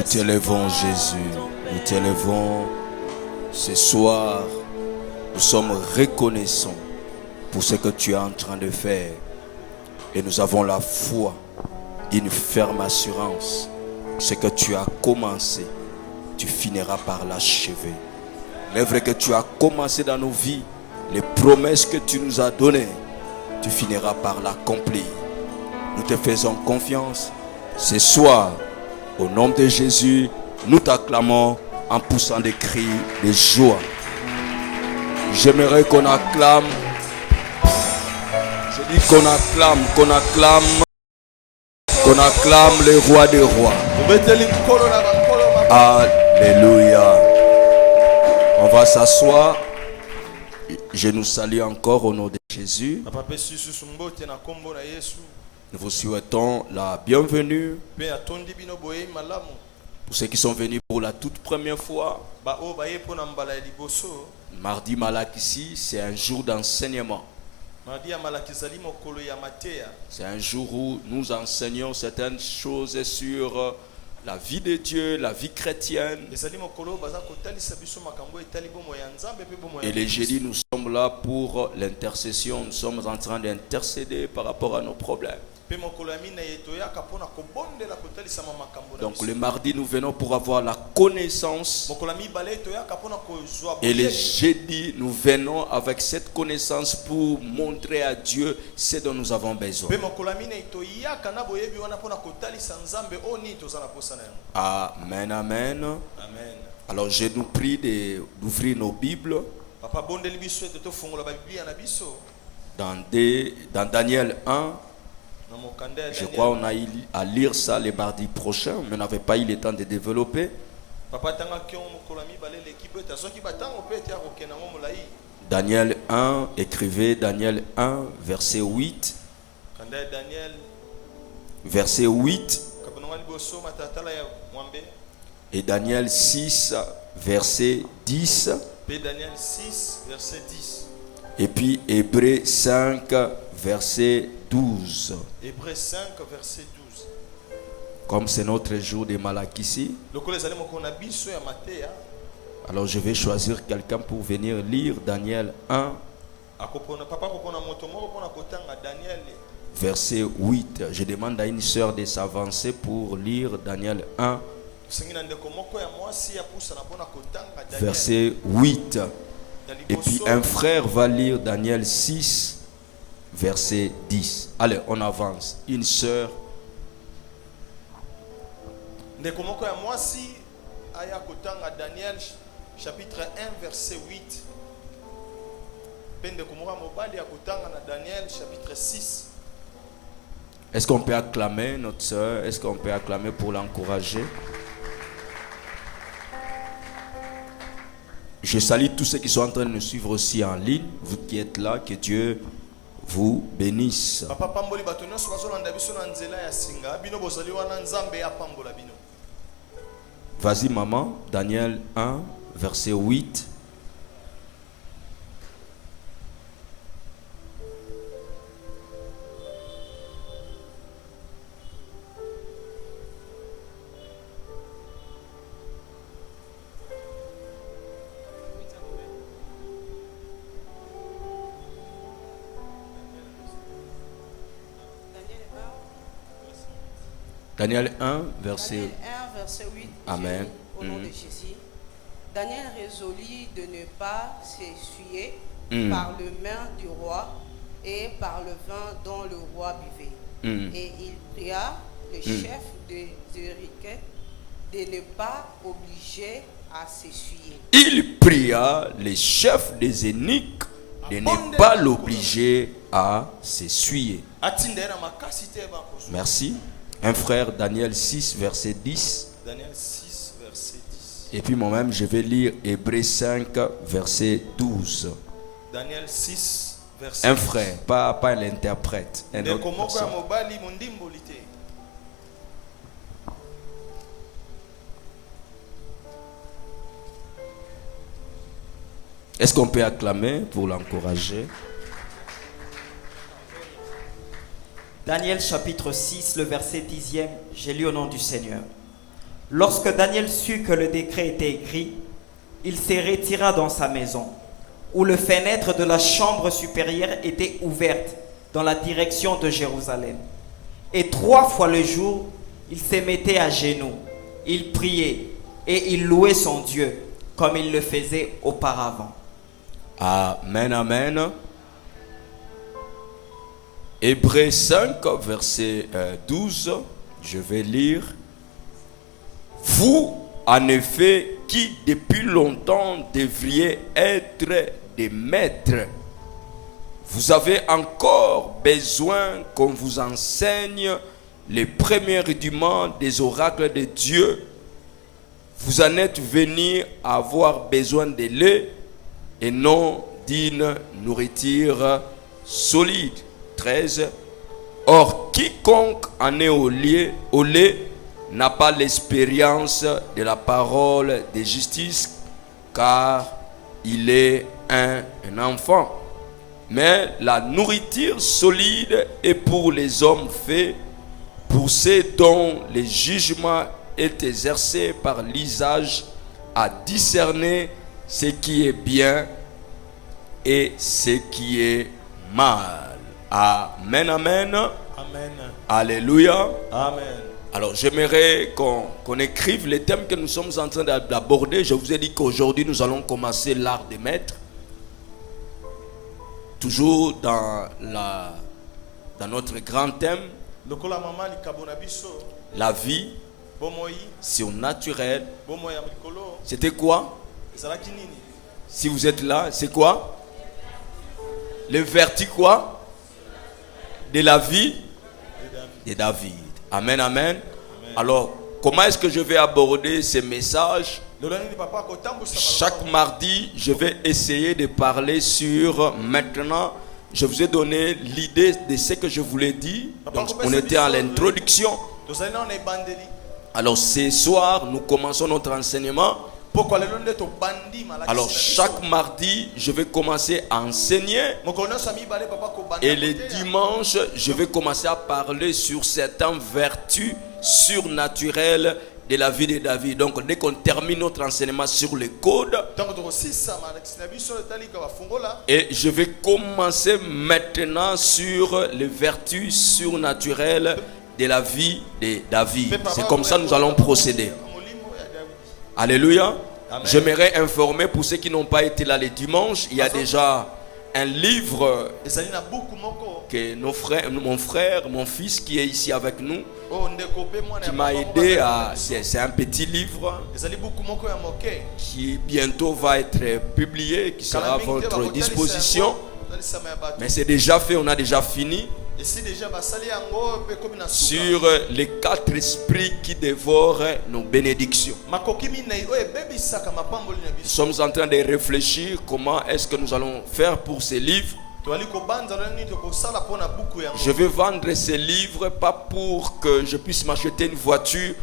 Nous t'élèvons, Jésus. Nous t'élèvons ce soir. Nous sommes reconnaissants pour ce que tu es en train de faire. Et nous avons la foi, une ferme assurance. Ce que tu as commencé, tu finiras par l'achever. L'œuvre que tu as commencé dans nos vies, les promesses que tu nous as données, tu finiras par l'accomplir. Nous te faisons confiance. Ce soir, au nom de Jésus, nous t'acclamons en poussant des cris de joie. J'aimerais qu'on acclame. Je dis qu'on acclame le roi des rois. Alléluia. On va s'asseoir. Je nous salue encore au nom de Jésus. Nous vous souhaitons la bienvenue. Pour ceux qui sont venus pour la toute première fois, mardi Malakissi, c'est un jour d'enseignement. C'est un jour où nous enseignons certaines choses sur la vie de Dieu, la vie chrétienne. Et les jeudis, nous sommes là pour l'intercession. Nous sommes en train d'intercéder par rapport à nos problèmes. Donc le mardi, nous venons pour avoir la connaissance. Et les jeudis, nous venons avec cette connaissance pour montrer à Dieu ce dont nous avons besoin. Amen, amen. Alors je nous prie d'ouvrir nos Bibles dans Daniel 1. Je crois qu'on a eu à lire ça les mardis prochains, mais on n'avait pas eu le temps de développer. Daniel 1, écrivez Daniel 1, verset 8. Verset 8. Et Daniel 6, verset 10. Et puis Hébreux 5, verset 12. Hébreux 5, verset 12. Comme c'est notre jour de Malakissi, alors je vais choisir quelqu'un pour venir lire Daniel 1, verset 8. Je demande à une sœur de s'avancer pour lire Daniel 1, verset 8. Et puis un frère va lire Daniel 6, verset 10. Allez, on avance. Une sœur. Daniel chapitre 1 verset 8. Daniel chapitre 6. Est-ce qu'on peut acclamer notre sœur? Est-ce qu'on peut acclamer pour l'encourager? Je salue tous ceux qui sont en train de nous suivre aussi en ligne. Vous qui êtes là, que Dieu vous bénisse. Vas-y maman, Daniel 1, verset 8. Daniel 1, verset 8. Amen. Au nom de Jésus. Daniel résolut de ne pas s'essuyer par le main du roi et par le vin dont le roi buvait. Et il pria le chef des eunuques de ne pas obliger à s'essuyer. Il pria le chef des eunuques de ne pas l'obliger à s'essuyer. Merci. Un frère, Daniel 6, verset 10. Daniel 6, verset 10. Et puis moi-même, je vais lire Hébreux 5, verset 12. Daniel 6, verset 10. Un frère, pas l'interprète. Un autre personne. Est-ce qu'on peut acclamer pour l'encourager? Daniel chapitre 6, le verset 10e, j'ai lu au nom du Seigneur. Lorsque Daniel sut que le décret était écrit, il se retira dans sa maison, où les fenêtres de la chambre supérieure étaient ouvertes dans la direction de Jérusalem. Et 3 fois le jour, il se mettait à genoux, il priait et il louait son Dieu, comme il le faisait auparavant. Amen, amen. Hébreux 5, verset 12, je vais lire. Vous, en effet, qui depuis longtemps devriez être des maîtres, vous avez encore besoin qu'on vous enseigne les premiers rudiments des oracles de Dieu. Vous en êtes venus à avoir besoin de lait et non d'une nourriture solide. 13. Or, quiconque en est au lait n'a pas l'expérience de la parole de justice, car il est un enfant. Mais la nourriture solide est pour les hommes faits, pour ceux dont le jugement est exercé par l'usage à discerner ce qui est bien et ce qui est mal. Amen, amen. Amen. Alléluia. Amen. Alors j'aimerais qu'on écrive les thèmes que nous sommes en train d'aborder. Je vous ai dit qu'aujourd'hui nous allons commencer l'art des maîtres. Toujours dans notre grand thème, la vie surnaturelle. C'était quoi? Si vous êtes là, c'est quoi? Le vertu quoi? De la vie de David. Amen, amen. Alors, comment est-ce que je vais aborder ces messages? Chaque mardi, je vais essayer de parler sur maintenant. Je vous ai donné l'idée de ce que je voulais dire. Donc, on était à l'introduction. Alors, ce soir, nous commençons notre enseignement. Alors, chaque mardi, je vais commencer à enseigner. Et les dimanches, je vais commencer à parler sur certaines vertus surnaturelles de la vie de David. Donc, dès qu'on termine notre enseignement sur les codes, et je vais commencer maintenant sur les vertus surnaturelles de la vie de David. C'est comme ça que nous allons procéder. Alléluia. J'aimerais informer pour ceux qui n'ont pas été là les dimanches, il y a déjà un livre que mon frère, mon fils qui est ici avec nous, qui m'a aidé à... C'est un petit livre qui bientôt va être publié, qui sera à votre disposition. Mais c'est déjà fait, on a déjà fini. Sur les 4 esprits qui dévorent nos bénédictions. Nous sommes en train de réfléchir comment est-ce que nous allons faire pour ces livres. Je vais vendre ces livres pas pour que je puisse m'acheter une voiture,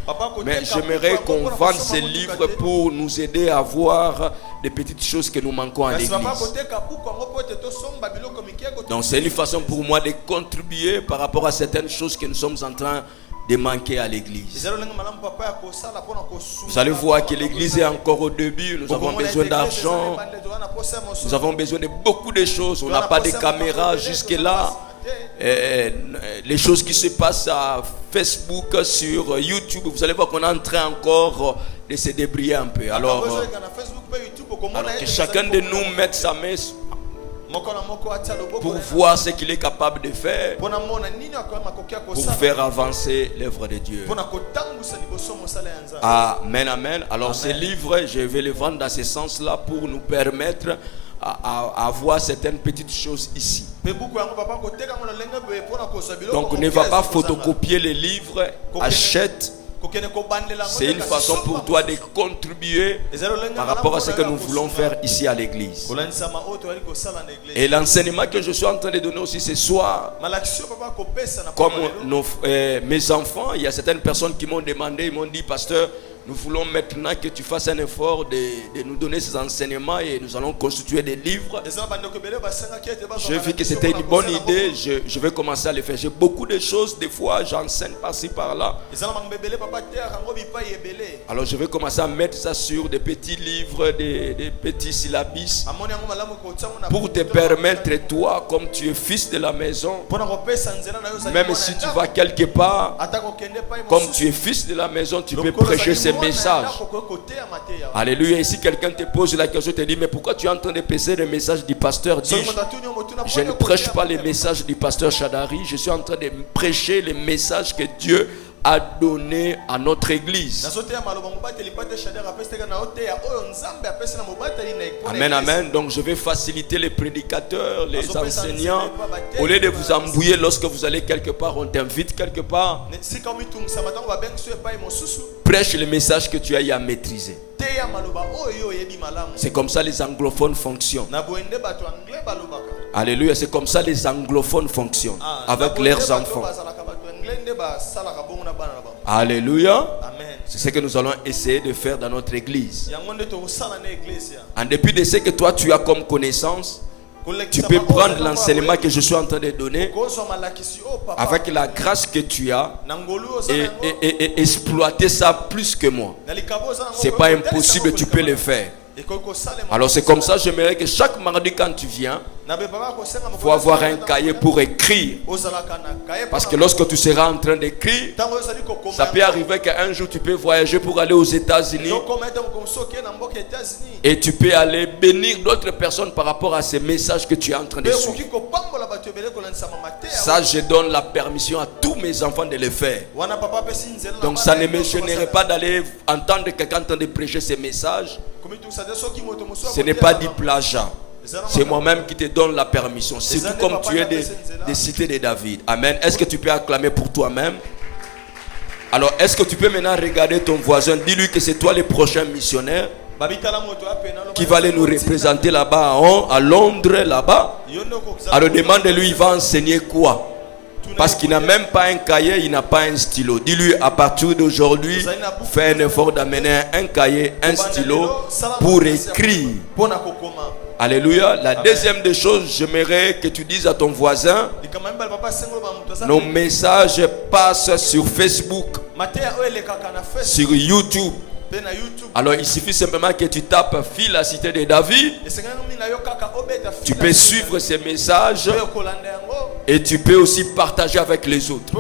mais j'aimerais qu'on vende ces livres pour nous aider à voir des petites choses que nous manquons à l'église. Donc c'est une façon pour moi de contribuer par rapport à certaines choses que nous sommes en train de manquer à l'église. Vous allez voir que l'église est encore au début. Nous avons besoin d'argent. Nous avons besoin de beaucoup de choses. On n'a pas de caméra jusque là. Les choses qui se passent à Facebook, sur YouTube, vous allez voir qu'on est en train encore de se débrouiller un peu. Alors que chacun de nous mette sa main pour voir ce qu'il est capable de faire pour faire avancer l'œuvre de Dieu. Amen, amen. Alors ces livres, je vais les vendre dans ce sens-là pour nous permettre à voir certaines petites choses ici. Donc ne va pas photocopier les livres, achète. C'est une façon pour toi de contribuer par rapport à ce que nous voulons faire ici à l'église. Et l'enseignement que je suis en train de donner aussi ce soir, comme mes enfants, il y a certaines personnes qui m'ont demandé, ils m'ont dit, pasteur, Nous voulons maintenant que tu fasses un effort de nous donner ces enseignements et nous allons constituer des livres. J'ai vu que c'était une bonne idée, je vais commencer à le faire. J'ai beaucoup de choses, des fois j'enseigne par-ci par-là. Alors je vais commencer à mettre ça sur des petits livres, des petits syllabus pour te permettre, toi, comme tu es fils de la maison, même si tu vas quelque part, comme tu es fils de la maison, tu peux prêcher ces messages. Alléluia. Et si quelqu'un te pose la question, te dit, mais pourquoi tu es en train de prêcher les messages du pasteur? Dis-je, je ne prêche pas les messages du pasteur Chadari, je suis en train de prêcher les messages que Dieu a donné à notre église. Amen, amen. Donc je vais faciliter les prédicateurs, les enseignants. Au lieu de vous embrouiller lorsque vous allez quelque part, on t'invite quelque part. Prêche le message que tu as eu à maîtriser. C'est comme ça les anglophones fonctionnent. Alléluia, c'est comme ça les anglophones fonctionnent avec leurs enfants. Alléluia. C'est ce que nous allons essayer de faire dans notre église. En dépit de ce que toi tu as comme connaissance, tu peux prendre l'enseignement que je suis en train de donner avec la grâce que tu as et exploiter ça plus que moi. C'est pas impossible, tu peux le faire. Alors c'est comme ça, j'aimerais que chaque mardi quand tu viens, il faut avoir un cahier pour écrire. Parce que lorsque tu seras en train d'écrire, ça peut arriver qu'un jour tu peux voyager pour aller aux États-Unis et tu peux aller bénir d'autres personnes par rapport à ces messages que tu es en train de suivre. Ça, je donne la permission à tous mes enfants de le faire. Donc ça ne me gênerait pas d'aller entendre quelqu'un en train de prêcher ces messages. Ce n'est pas du plagiat. C'est moi-même qui te donne la permission. C'est tout comme tu es des cités de David. Amen. Est-ce que tu peux acclamer pour toi-même? Alors, est-ce que tu peux maintenant regarder ton voisin? Dis-lui que c'est toi le prochain missionnaire qui va aller nous représenter là-bas à Londres, là-bas. Alors, demande-lui, il va enseigner quoi? Parce qu'il n'a même pas un cahier, il n'a pas un stylo. Dis-lui, à partir d'aujourd'hui, fais un effort d'amener un cahier, un stylo pour écrire. Alléluia. La deuxième des choses, j'aimerais que tu dises à ton voisin, nos messages passent sur Facebook, sur YouTube. Alors il suffit simplement que tu tapes Fils la cité de David. Tu peux suivre ces messages et tu peux aussi partager avec les autres.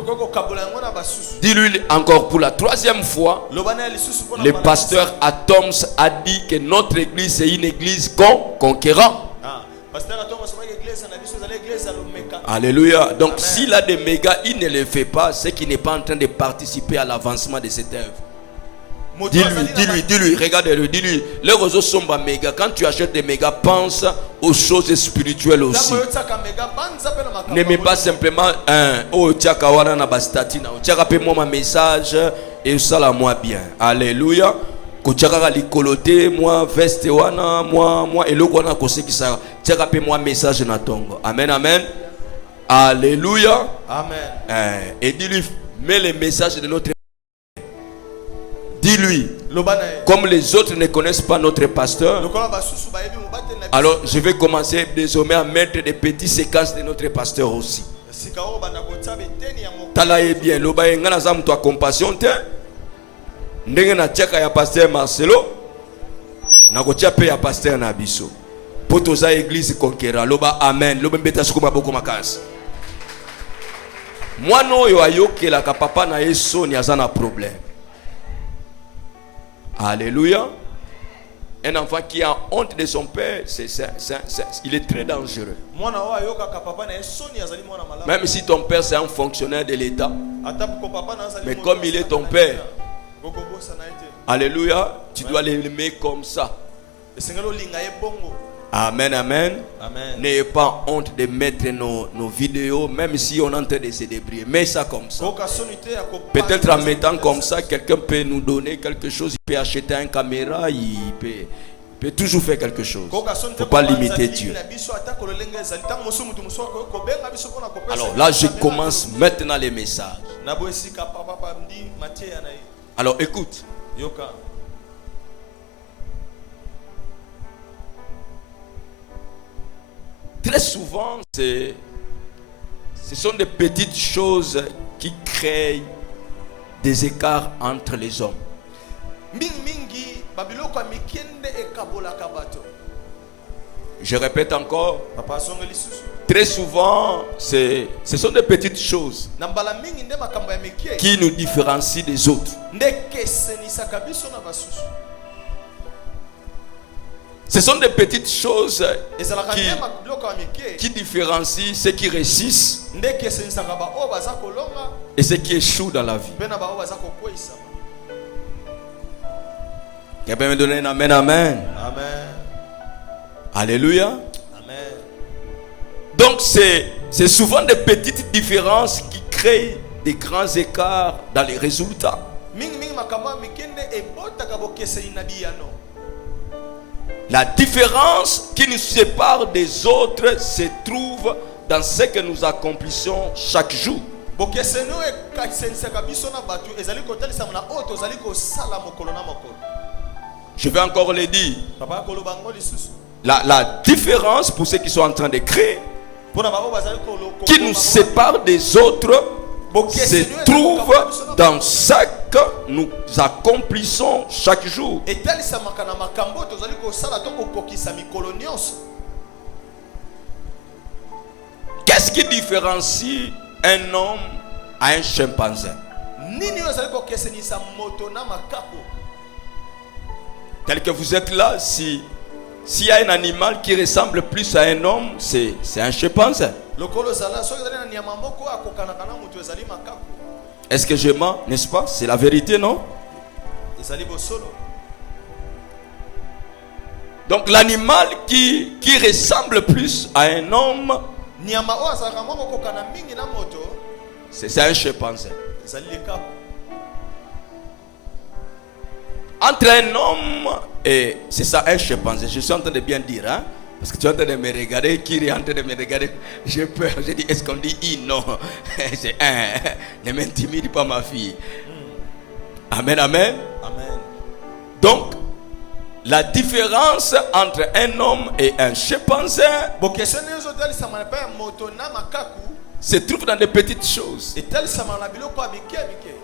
Dis-lui encore pour la troisième fois, le pasteur Atoms a dit que notre église est une église conquérante. Alléluia. Donc s'il a des mégas, il ne les fait pas, c'est qu'il n'est pas en train de participer à l'avancement de cette œuvre. Dis-lui, regarde-le, dis-lui, les réseaux sont pas méga. Quand tu achètes des mégas, pense aux choses spirituelles aussi. Ne mets pas simplement oh tchakawana na bastatina, tchakapé-moi ma message et ça la moi bien. Alléluia. Kochakaka likolote, moi veste wana, moi eloko wana kosekisa, tchakapé-moi message na tongo. Amen, amen. Alléluia. Amen. Et dis-lui, mets les messages de notre. Dis-lui, comme les autres ne connaissent pas notre pasteur, alors je vais commencer désormais à mettre des petites séquences de notre pasteur aussi. Talaye bien, loba engana za mtu a compassion te. Ndenge na tchaka ya pasteur Marcelo, na kotia pe ya pasteur na biso. Poto za église conquérant, loba amen, loba mbeta sukuma boko makasi. Mwana oyo ayokela ka papa na yeso ni azana problème. Alléluia. Un enfant qui a honte de son père, il est très dangereux. Même si ton père c'est un fonctionnaire de l'État, mais comme il est ton père, alléluia, tu dois l'aimer comme ça. Amen, amen. N'ayez pas honte de mettre nos vidéos, même si on est en train de se débrouiller. Mets ça comme ça. Peut-être en mettant comme ça, quelqu'un peut nous donner quelque chose. Il peut acheter une caméra, il peut toujours faire quelque chose. Il ne faut pas limiter Dieu. Alors là, je commence maintenant les messages. Alors écoute. Yoka. Très souvent, ce sont des petites choses qui créent des écarts entre les hommes. Mingi babiloko mikende ekabola kabato. Je répète encore, Papa songeli susu. très souvent, ce sont des petites choses Nambala mingi nde makambo ya mikie. qui nous différencient des autres. Ndekese ni sakabiso na basusu. Ce sont des petites choses Ezalaka ndema biloko ya mikie. qui différencient ceux qui réussissent Ndekese ni sakaba o baza kolonga. et ceux qui échouent dans la vie. Bena ba o baza kokwisa. Quelqu'un me donne un amen, amen. Amen. Alléluia. Amen. Donc c'est souvent des petites différences qui créent des grands écarts dans les résultats. Mingi makambo ya mikende ebotaka bokese ni nabiyano. La différence qui nous sépare des autres se trouve dans ce que nous accomplissons chaque jour. Bokese no ekasenisa biso na batu ezali kotalisa na oto ezali ko sala mokolo na mokolo. Je vais encore le dire. Papa koloba ngo lisusu. La différence pour ceux qui sont en train de créer, Pona ba o bazali kolo qui nous sépare des autres, se trouve dans ce que nous accomplissons chaque jour. etalisa makana makambo tozali ko sala to kokokisa mikolo nyonso. Qu'est-ce qui différencie un homme à un chimpanzé? Nini ozali ko kesenisa moto na makako? Tel que vous êtes là, s'il y a un animal qui ressemble plus à un homme, c'est un chimpanzé. Lokolo zala so ezali na nyama moko akokana kana moto ezali makako. Est-ce que je mens, n'est-ce pas? C'est la vérité, non? Ezali bosolo. Donc l'animal qui ressemble plus à un homme, Nyama o azaka moko kokana mingi na moto c'est un chimpanzé. ezali lekapo. Entre un homme et c'est ça, un chimpanzé. Je suis en train de bien dire, hein? Parce que tu es en train de me regarder, qui est en train de me regarder. J'ai peur, j'ai dit, est-ce qu'on dit I? Non, c'est un. Ne m'intimide pas, ma fille. Amen, amen. Amen. Donc, la différence entre un homme et un chimpanzé Bokese ne ezotalisa mana pa moto na makaku se trouve dans des petites choses. etalisa mana biloko ya mike mike.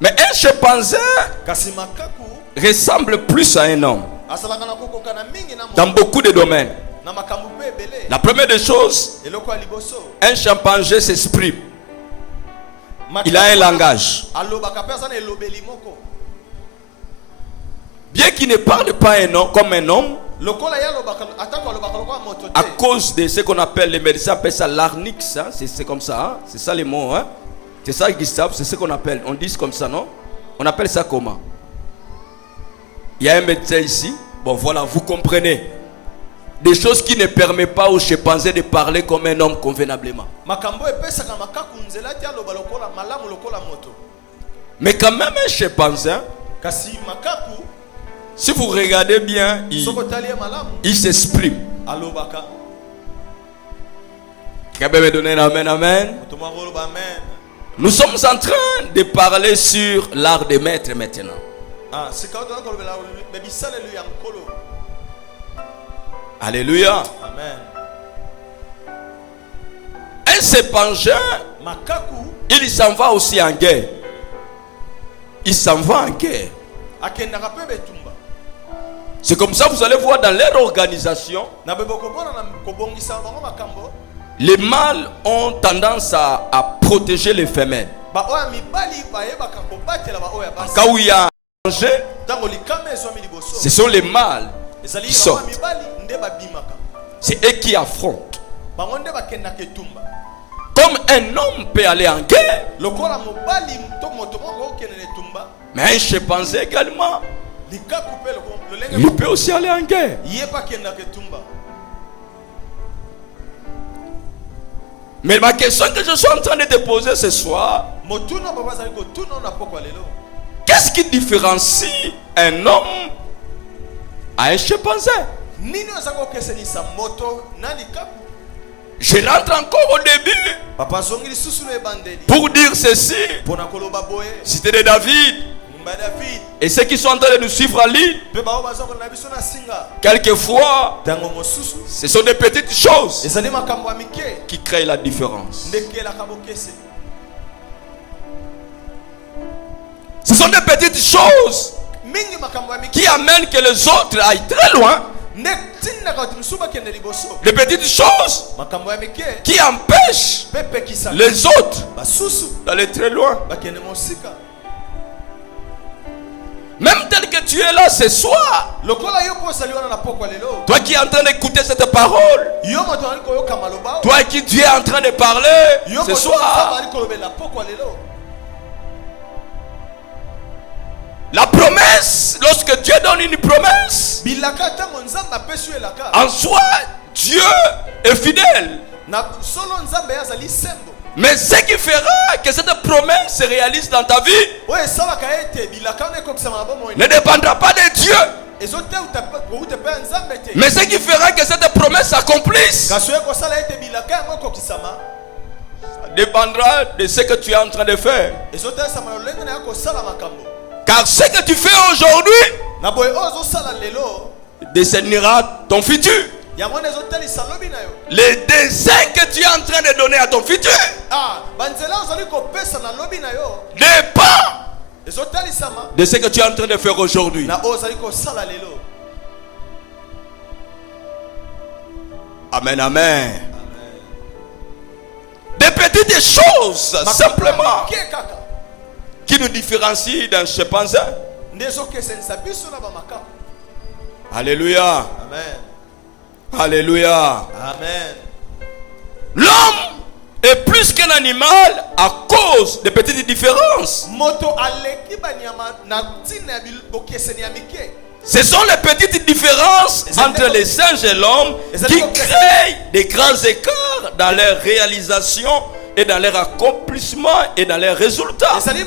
Mais un chimpanzé Kasi makaku ressemble plus à un homme asalaka na kokokana mingi na dans moto beaucoup de domaines. na makambo pe ebele. La première des choses, Eloko ya liboso. un chimpanzé s'exprime. Il a un langage. Alobaka pe aza na elobeli moko. Bien qu'il ne parle pas un homme, comme un homme, Lokola ya lobaka atako alobaka lokola moto à te. cause de ce qu'on appelle, les médecins appellent ça l'arnix, hein? C'est comme ça, hein? C'est ça les mots, hein? C'est ça Gustave, c'est ce qu'on appelle, on dit comme ça, non? On appelle ça comment? Il y a un médecin ici, bon voilà, vous comprenez. Des choses qui ne permettent pas aux chimpanzés de parler comme un homme convenablement. Makambo epesaka makaku nzela ti aloba lokola malamu lokola moto. Mais quand même un chimpanzé, Kasi makaku si vous regardez bien, soko tali malamu il s'exprime. alobaka. Quelqu'un me donner un amen, amen. Moto moko loba amen. Nous sommes en train de parler sur l'art des maîtres maintenant. Ah, sika oto ko lobela bebisalelu ya nkolo. Alléluia. Amen. Un chimpanzé, Makaku il s'en va aussi en guerre. Il s'en va en guerre. akendaka pe betumba. C'est comme ça, vous allez voir dans leur organisation, Na beboko bona na kobongisa bango makambo. les mâles ont tendance à protéger les femelles. Ba oya mibali ba yebaka kobatela ba oya basi. Quand il y a un danger, Tango likame zo mi liboso. ce sont les mâles Ezali qui ba sortent. mibali nde ba bimaka. C'est eux qui affrontent. Bango nde bakenda ketumba. Comme un homme peut aller en guerre, Lokola mobali to moto moko okende tumba. mais un chimpanzé également, Likaku pe il lolenge peut aussi aller en guerre. yepa kenda ketumba. Mais ma question que je suis en train de te poser ce soir, Motuno baba zali ko tuno na poko lelo. qu'est-ce qui différencie un homme à un chimpanzé? Nini ozako kesenisa moto na likaku? Je rentre encore au début Papa zongi lisusu no ebandeli. pour dire ceci. Pona koloba boye. Cité de David, Et ceux qui sont en train de nous suivre en ligne, quelquefois, ce sont des petites choses qui créent la différence. Ce sont des petites choses qui amènent que les autres aillent très loin. Des petites choses qui empêchent les autres d'aller très loin. Même tel que tu es là ce soir, toi qui es en train d'écouter cette parole, toi qui tu es en train de parler ce soir, la promesse, lorsque Dieu donne une promesse, en soi, Dieu est fidèle. Mais ce qui fera que cette promesse se réalise dans ta vie ne dépendra pas de Dieu. Mais ce qui fera que cette promesse s'accomplisse dépendra de ce que tu es en train de faire. Car ce que tu fais aujourd'hui décernera ton futur. Les desseins que tu es en train de donner à ton futur dépend de ce que tu es en train de faire aujourd'hui. Amen, amen. Des petites choses simplement qui nous différencient d'un chimpanzé. Alléluia. Amen. Alléluia. Amen. L'homme est plus qu'un animal à cause des petites différences. Ce sont les petites différences entre les singes et l'homme qui créent des grands écarts dans leur réalisation et dans leur accomplissement et dans leurs résultats. C'est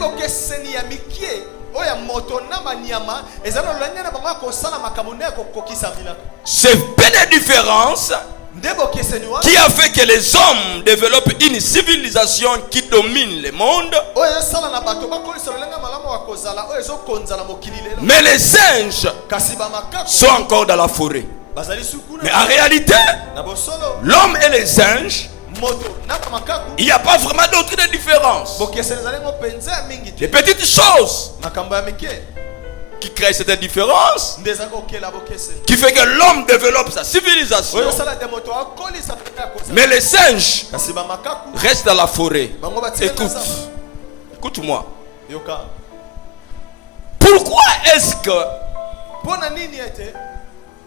une différence qui a fait que les hommes développent une civilisation qui domine le monde. Mais les singes sont encore dans la forêt. Mais en réalité, l'homme et les singes, il n'y a pas vraiment d'autre différence. Les petites choses qui créent cette différence, qui fait que l'homme développe sa civilisation. Mais les singes restent dans la forêt. Écoute-moi. Pourquoi est-ce que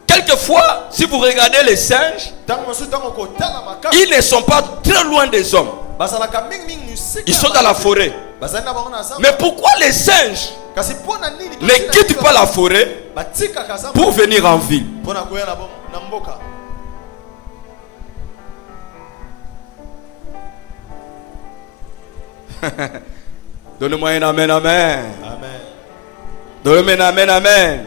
quelquefois, si vous regardez les singes, ils ne sont pas très loin des hommes. Ils sont dans la forêt. Mais pourquoi les singes ne quittent pas la forêt pour venir en ville? Donne-moi un amen, amen. Donne-moi un amen, amen.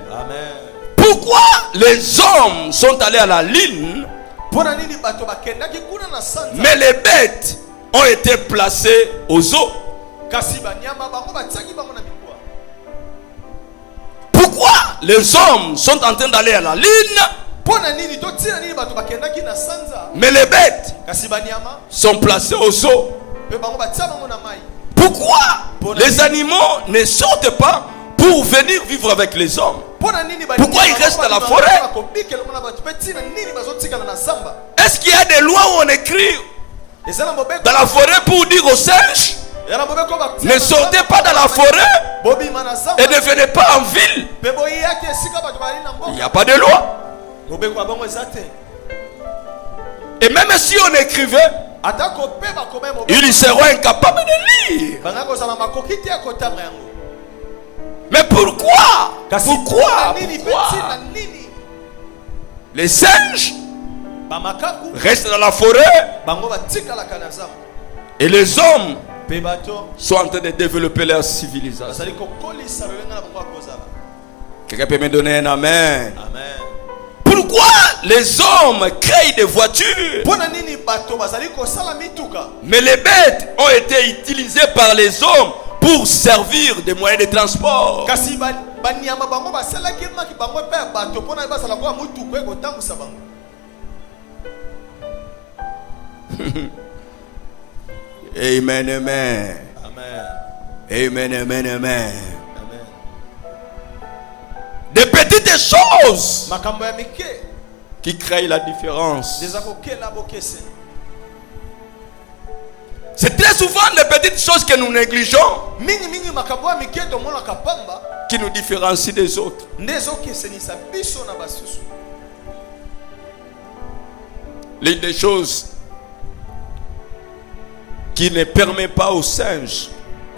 Pourquoi les hommes sont allés à la ligne, mais les bêtes ont été placées aux eaux? Pourquoi les hommes sont en train d'aller à la ligne, mais les bêtes sont placées aux eaux? Pourquoi les animaux ne sortent pas pour venir vivre avec les hommes? Pourquoi ils restent dans la forêt? Est-ce qu'il y a des lois où on écrit dans la forêt pour dire aux singes ne sortez pas dans la forêt et ne venez pas en ville? Il n'y a pas de loi. Et même si on écrivait, ils seront incapables de lire. Mais pourquoi les singes restent dans la forêt et les hommes sont en train de développer leur civilisation? Quelqu'un peut me donner un amen? Pourquoi les hommes créent des voitures, mais les bêtes ont été utilisées par les hommes pour servir des moyens de transport. Kasi banyama bango basala kema ki bango pe bato pona basala kwa mutu kwe kotambusa bango. Amen, amen. Amen. Amen, amen, amen. Amen. Des petites choses Makambo ya mike qui créent la différence. deza kokela bokese. C'est très souvent les petites choses que nous négligeons Mingi makambo ya mike to mona kapamba qui nous différencient des autres. ndezo kesenisa biso na basusu. L'une des choses qui ne permet pas aux singes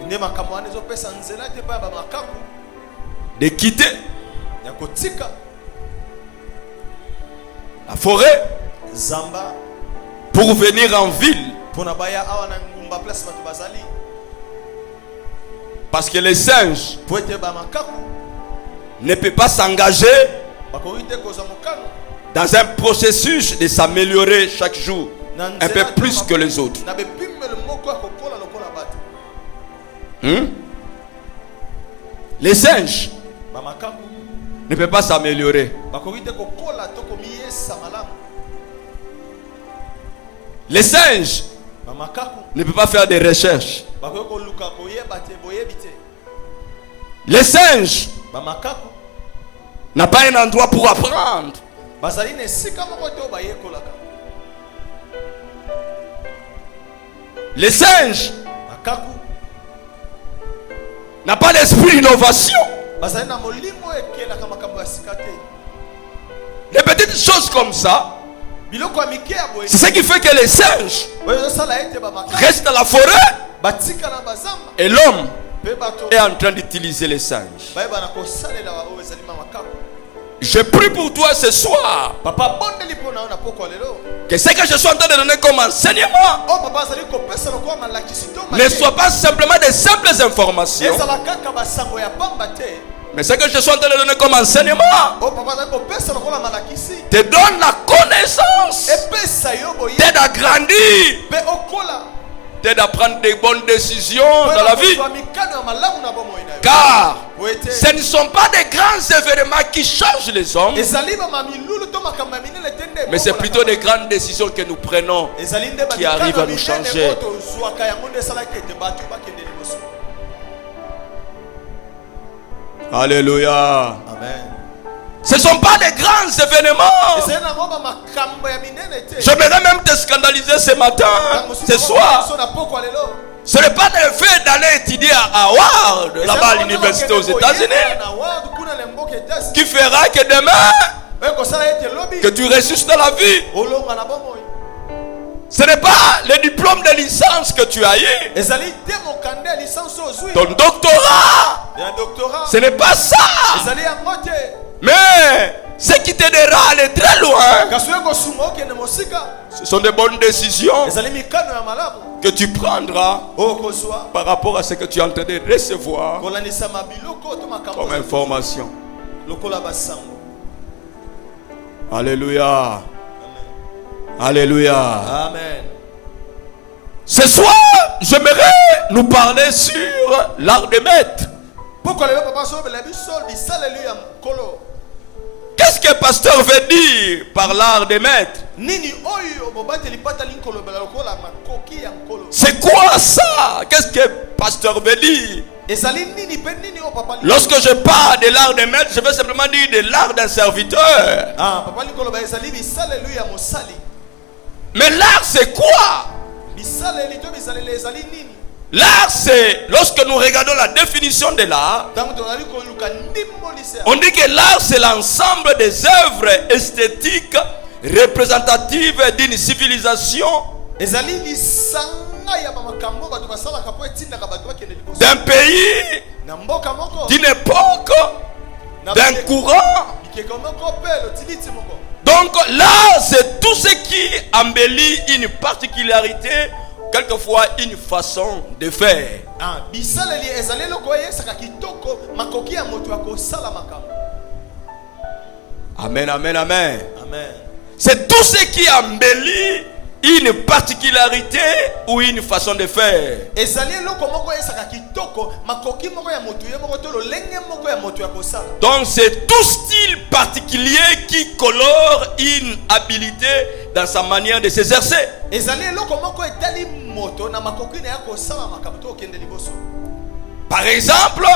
Nde makambo wana ezopesa nzela te pa ba makaku de quitter ya kotika la forêt zamba pour venir en ville. pona baya awa na ngumba place bato bazali. Parce que les singes Po ete ba makaku ne peuvent pas s'engager bakoki te kozwa mokano dans un processus de s'améliorer chaque jour na un peu plus que les autres. na bepimelo moko ya kokola lokola bato. Les singes Ba makaku ne peuvent pas s'améliorer. bakoki te kokola to komiyesa malamu. Les singes Ba makaku ne peuvent pas faire des recherches. bakoki koluka koyeba te boyebi te. Les singes Ba makaku n'ont pas un endroit pour apprendre. bazali na esika moko te oyo bayekolaka. Les singes Makaku n'ont pas l'esprit d'innovation. bazali na molimo ekelaka makambo ya sika te. Des petites choses comme ça, Biloko ya mike ya boye c'est ce qui fait que les singes oyo ezosala ete ba makaku restent dans la forêt batika na bazamba et l'homme mpe bato est en train d'utiliser les singes. bayeba na kosalela oyo ezali ma makaku. Je prie pour toi ce soir Papa bondeli mpo na yo na poko lelo que ce que je suis en train de donner comme enseignement oyo papa azali kopesa lokola malakisi to ne soit pas simplement des simples informations, ezala kaka basango ya pamba te mais ce que je suis en train de donner comme enseignement oyo papa azali kopesa lokola malakisi te donne la connaissance, epesa yo boye t'aide à grandir, mpe okola t'aide à prendre des bonnes décisions dans la vie. kozwa mikano ya malamu na bomoi na yo Car po ete ce ne sont pas des grands événements qui changent les hommes, ezali bamamilulu to makambo ya minene te nde mais c'estebokolaka plutôt des bango. grandes décisions que nous prenons. ezali nde qui arrive à nous minene changer. oyo tozwaka yango nde esalaki ete bato bakende liboso. Alléluia. Amen. Ce ne sont pas des grands événements. ezali nango bamakambo ya minene te. J'aimerais même te scandaliser ce matin, ce soir. so na poko ya lelo Ce n'est pas le fait d'aller étudier à Howard, là-bas à l'université aux États-Unis, qui fera que demain, que tu réussisses dans la vie. Ce n'est pas le diplôme de licence que tu as eu, ton doctorat. Ce n'est pas ça. Mais ce qui t'aidera à aller très loin, ce sont de bonnes décisions que tu prendras par rapport à ce que tu es en train de recevoir comme information. Alléluia. Alléluia. Amen. Ce soir, j'aimerais nous parler sur l'art de maître. Qu'est-ce que le pasteur veut dire par l'art de maître? C'est quoi ça? Qu'est-ce que le pasteur veut dire? Lorsque je parle de l'art de maître, je veux simplement dire de l'art d'un serviteur. Mais l'art, c'est quoi? L'art, c'est, lorsque nous regardons la définition de l'art, on dit que l'art, c'est l'ensemble des œuvres esthétiques représentatives d'une civilisation, d'un pays, d'une époque, d'un courant. Donc l'art, c'est tout ce qui embellit une particularité, quelquefois une façon de faire. Amen, amen, amen. Amen. C'est tout ce qui embellit une particularité ou une façon de faire. Donc c'est tout style particulier qui colore une habilité dans sa manière de s'exercer. Par exemple,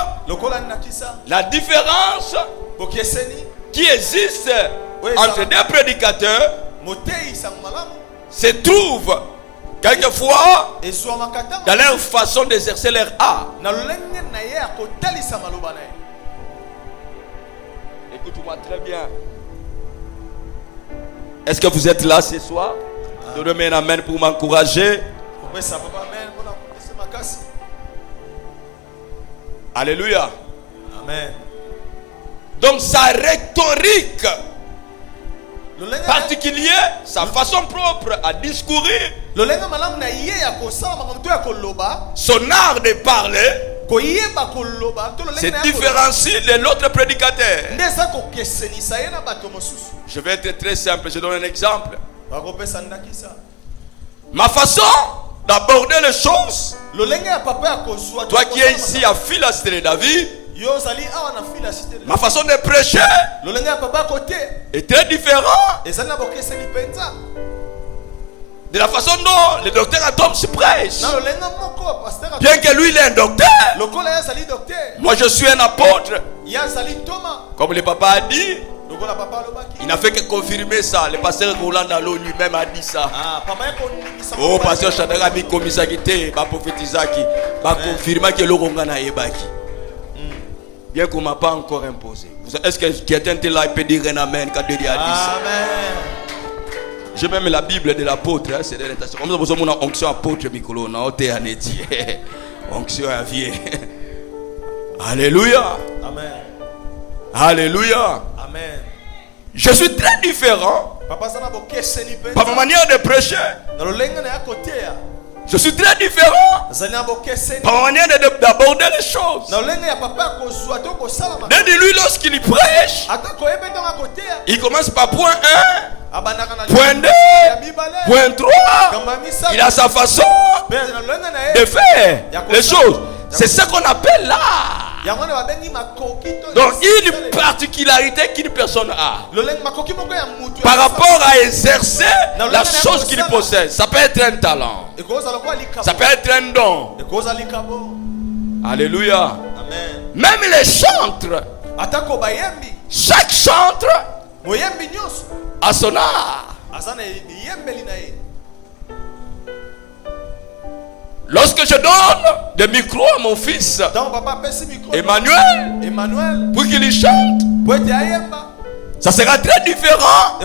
la différence qui existe entre deux prédicateurs se trouve quelquefois dans leur façon d'exercer leur art. Écoute-moi très bien. Est-ce que vous êtes là ce soir? Donnez-moi un amen pour m'encourager. Alléluia. Amen. Donc sa rhétorique particulière, sa façon propre à discourir, son art de parler se différencie de l'autre prédicateur. Je vais être très simple, je donne un exemple. Ma façon d'aborder les choses, toi qui es ici à Philaste de David, ma façon de prêcher est très différente de la façon dont le docteur Atom se prêche. Bien que lui il est un docteur, moi je suis un apôtre. Comme le papa a dit, il n'a fait que confirmer ça. Le pasteur Roland Dalo lui-même a dit ça. Oh, pasteur Chadara mi komisakite, ba prophétisaki, ba confirma que le Rongana ebaki. Bien qu'on ne m'a pas encore imposé. Est-ce que quelqu'un est là et peut dire un amen quand Dieu a dit ça? Amen. J'ai même la Bible de l'apôtre. C'est de l'intention. Comme ça, vous avez une onction apôtre, Mikolo. On a une onction à vie. Alléluia. Amen. Alléluia. Amen. Je suis très différent par ma manière de prêcher. Je suis très différent par ma manière d'aborder les choses. Dis-lui lorsqu'il prêche, il commence par point 1, point 2, point 3. Il a sa façon de faire les choses. C'est ce qu'on appelle l'art. Donc une particularité qu'une personne a par rapport à exercer la chose qu'il possède. Ça peut être un talent, ça peut être un don. Alléluia. Même les chantres, chaque chantre a son art. Lorsque je donne des micros à mon fils Emmanuel pour qu'il chante, ça sera très différent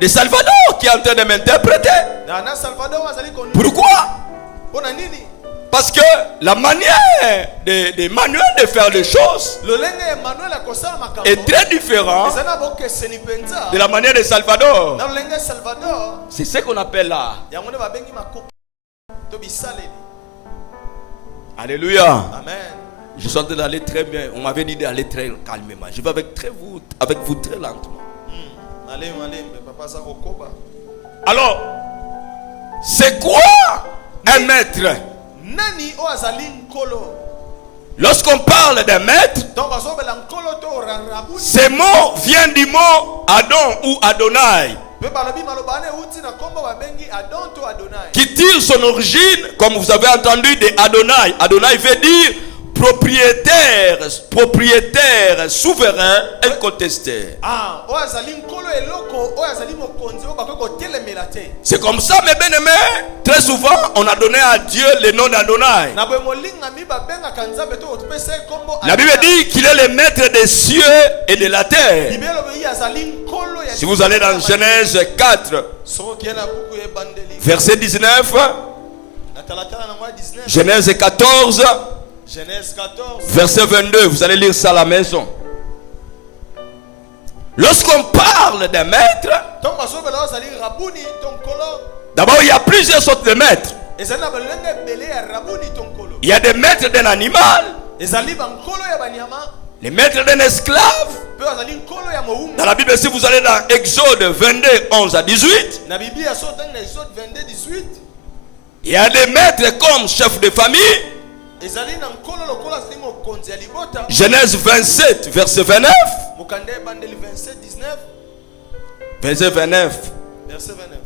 de Salvador qui est en train de m'interpréter. Pourquoi? Parce que la manière d'Emmanuel de faire les choses est très différente de la manière de Salvador. C'est ce qu'on appelle l'art. Alléluia. Amen. Je suis en train d'aller très bien. On m'avait dit d'aller très calmement. Je vais avec vous très lentement. Alors, c'est quoi un maître? Lorsqu'on parle d'un maître, ce mot vient du mot Adon ou Adonai, qui tire son origine, comme vous avez entendu, de Adonai. Adonai veut dire propriétaire, souverain, incontesté. C'est comme ça, mes bien-aimés, très souvent, on a donné à Dieu le nom d'Adonai. La Bible dit qu'il est le maître des cieux et de la terre. Si vous allez dans Genèse 4, verset 19, Genèse 14, verset 22, vous allez lire ça à la maison. Lorsqu'on parle d'un maître, d'abord il y a plusieurs sortes de maîtres. Il y a des maîtres d'un animal, Le maître d'un esclave. Pe azali nkolo ya moumba. Dans la Bible, si vous allez dans Exode 22, 11 à 18, Na Bible ya sota na Exode 22 18. il y a des maîtres comme chef de famille. Ezali na nkolo lokola azali mokonzi ya libota. Genèse 27, verset 29. Mokande bandeli 27 19. Verset 29. Verset 29.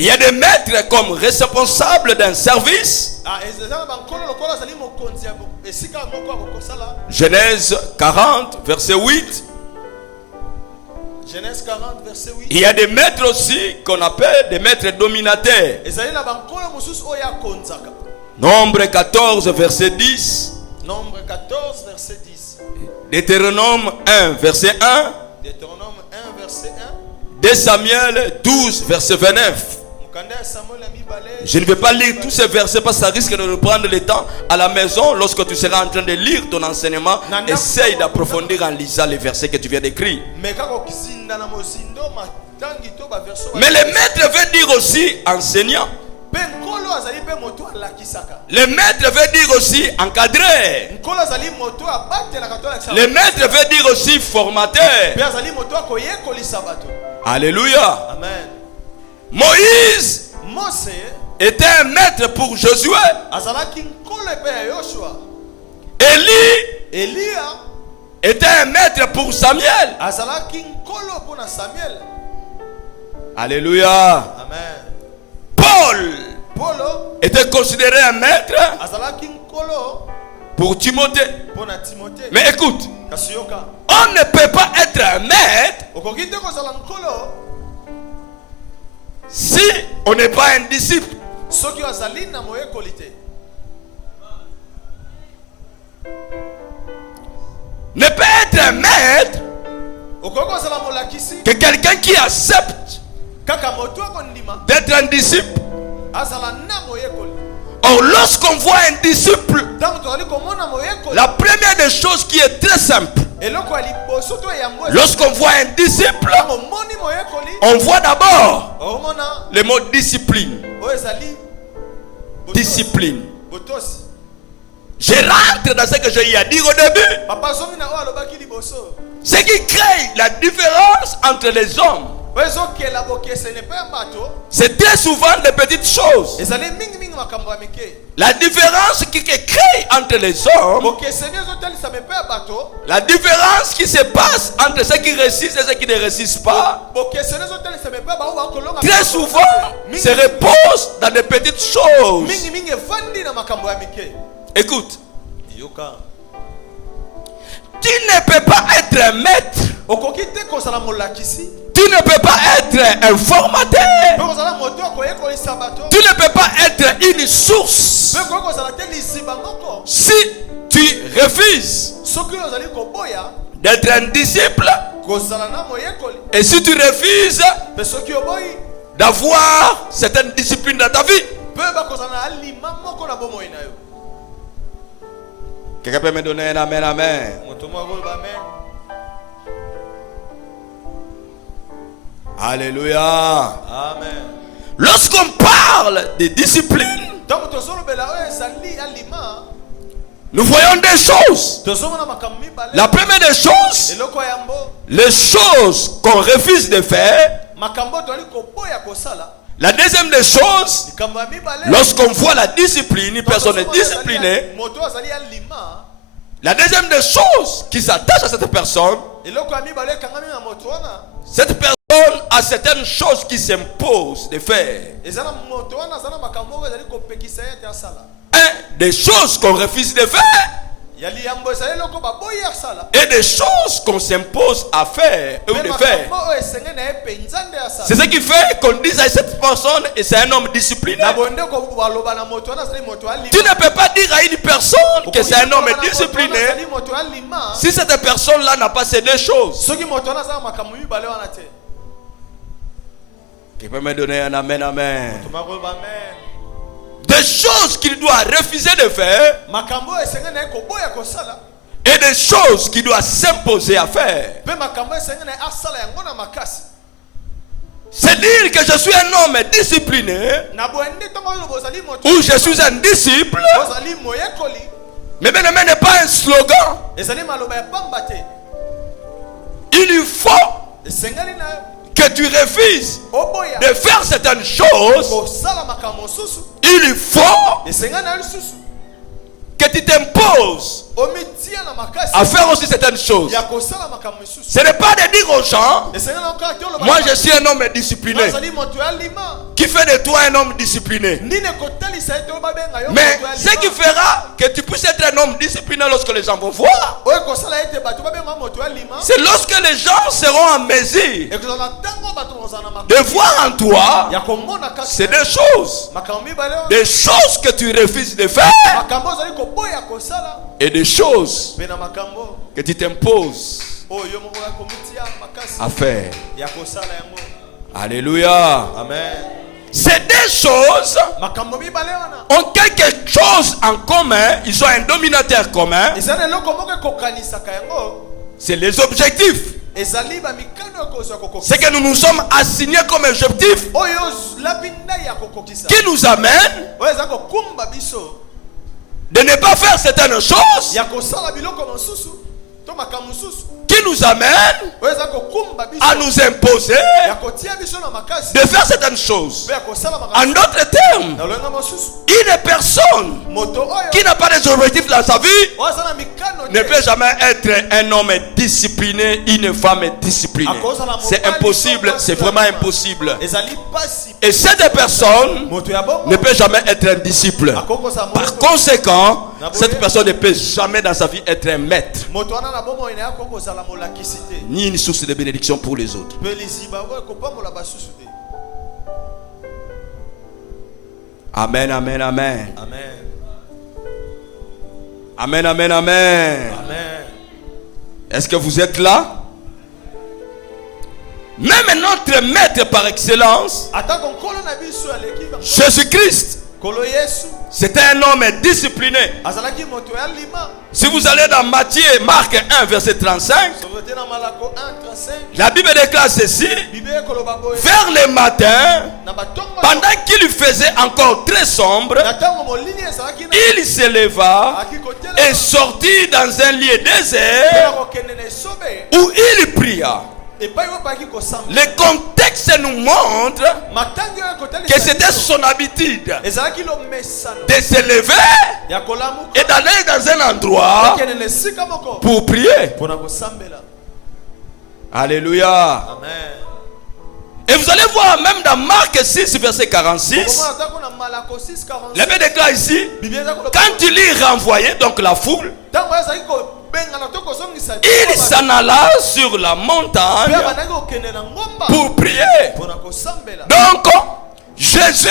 Il y a des maîtres comme responsables d'un service. Ah, ezali na nkolo lokola azali mokonzi ya esika moko akokosala. Genèse 40, verset 8. Genèse 40 verset 8. Il y a des maîtres aussi qu'on appelle des maîtres dominateurs. Ezali na nkolo mosusu oyo akonzaka. Nombre 14, verset 10. Nombre 14 verset 10. Deutéronome 1, verset 1. Deutéronome 1 verset 1. 2 Samuel 12, verset 29. Je ne vais pas lire tous ces versets parce que ça risque de nous prendre le temps à la maison. Lorsque tu seras en train de lire ton enseignement, essaye d'approfondir en lisant les versets que tu viens d'écrire. Mais le maître veut dire aussi enseignant. Le maître veut dire aussi encadré. Le maître veut dire aussi formateur. Alléluia. Amen. Moïse était un maître pour Josué. Élie était un maître pour Samuel. Alléluia. Amen. Paul était considéré un maître pour Timothée. Mais écoute, on ne peut pas être un maître si on n'est pas un disciple. Ne peut être un maître que quelqu'un qui accepte d'être un disciple. Or, lorsqu'on voit un disciple, la première des choses qui est très simple, lorsqu'on voit un disciple, on voit d'abord le mot discipline. Discipline. Je rentre dans ce que j'ai eu à dire au début. Ce qui crée la différence entre les hommes, c'est très souvent des petites choses. La différence qui crée entre les hommes, la différence qui se passe entre ceux qui réussissent et ceux qui ne réussissent pas, très souvent se repose dans des petites choses. Écoute, tu ne peux pas être un maître. Tu ne peux pas être un formateur. Tu ne peux pas être une source. Si tu refuses d'être un disciple, et si tu refuses d'avoir certaines disciplines dans ta vie, quelqu'un peut me donner un amen, amen. Alléluia. Amen. Lorsqu'on parle de discipline, nous voyons des choses. La première des choses, les choses qu'on refuse de faire. La deuxième des choses, lorsqu'on voit la discipline, une personne est disciplinée. La deuxième des choses qui s'attache à cette personne, cette personne a certaines choses qui s'imposent de faire. Des choses qu'on refuse de faire. Et des choses qu'on s'impose à faire ou de faire. C'est ce qui fait qu'on dise à cette personne et c'est un homme discipliné. Tu ne peux pas dire à une personne que c'est un homme discipliné si cette personne-là n'a pas ces deux choses. Qui peut me donner un amen, amen. Des choses qu'il doit refuser de faire et des choses qu'il doit s'imposer à faire. C'est dire que je suis un homme discipliné ou je suis un disciple. Mais bien aimé n'est pas un slogan. ezali maloba ya pamba te. Il lui faut esengeli na yo que tu refuses oboya de faire certaines choses. kosala makambo mosusu. Il lui faut esengeli na yo lisusu que tu t'imposes omitia na makasi à faire aussi certaines choses. ya kosala makambo mosusu. Ce n'est pas de dire aux gens, esengeli na okala te oloba moi je suis un homme discipliné, azali moto ya lima qui fait de toi un homme discipliné. nini kotalisa ete obabenga yo Mais moto ya ce qui lima fera que tu puisses être un homme discipliné lorsque les gens vont voir, oyo kosala ete bato babenga moto ya lima c'est lorsque les gens seront en mesure ekozala na ntango bato kozala na de makambo voir en toi, ya komona kaka c'est des choses. makambo mibale wana Des choses que tu refuses de faire makambo ozali koboya kosala et des choses mpe na makambo que tu t'imposes oyo yo moko ya komitia makasi à faire. ya kosala yango. Alléluia. Amen. Ces deux choses makambo mibale wana ont quelque chose en commun. Ils ont un dominateur commun. ezali eloko moko ekokanisaka yango C'est les objectifs. ezali bamikano ekozwa Ce kokokisa que nous nous sommes assignés comme objectif oyo labi ndai ya kokokisa qui nous amène oyo eza kokumba biso de ne pas faire certaines choses, ya kosala biloko mosusu to makambo mosusu qui nous amène oyo eza kokumba biso à nous imposer ya kotia biso na makasi de faire certaines choses. mpe ya kosala En makambo d'autres termes, na loyenga mosusu une personne moto oyo qui n'a pas des objectifs dans sa vie oyo aza na mikano ne te peut jamais être un homme discipliné, une femme disciplinée. C'est impossible, c'est vraiment impossible. ezali pasi Et cette personne moto ya bongo ne peut jamais être un disciple. akokosa Par moto conséquent, cette personne ne peut jamais dans sa vie être un maître, moto wana na bomoi na ya kokozala molakisi te ni une source de bénédiction pour les autres. mpe liziba oyo ekopambola basusu te. Amen, amen, amen. Amen. Amen, amen, amen. Amen. Est-ce que vous êtes là? Même notre maître par excellence, atako nkolo na biso aleki Jésus-Christ, nkolo yesu c'était un homme discipliné. azalaki moto ya lima. Si vous allez dans Matthieu, Marc 1, verset 35, sokote na malako 1:35 la Bible déclare ceci: bible ekoloba boye vers le matin, na batongo pendant qu'il faisait encore très sombre, na ntango molili ezalaki na il se leva aki kotela et sortit dans un lieu désert kokende na esobe où il pria. epai oyo baki kosamba Le contexte nous montre matangi oyo ekotalisa que c'était biso son habitude ezalaki lomesano de se lever ya kolamuka et d'aller dans un endroit okende na esika moko pour prier. mpona kosambela. Alléluia. Amen. Et vous allez voir même dans Marc 6, verset 46, Okomona atako na malako 6:46 la Bible déclare ici, bible eza koloba quand il y renvoyait donc la foule, ntango ezalaki kobengana to kozongisa il s'en alla sur la montagne mpe bandaki kokende na ngomba pour prier. mpona kosambela. Donc, Jésus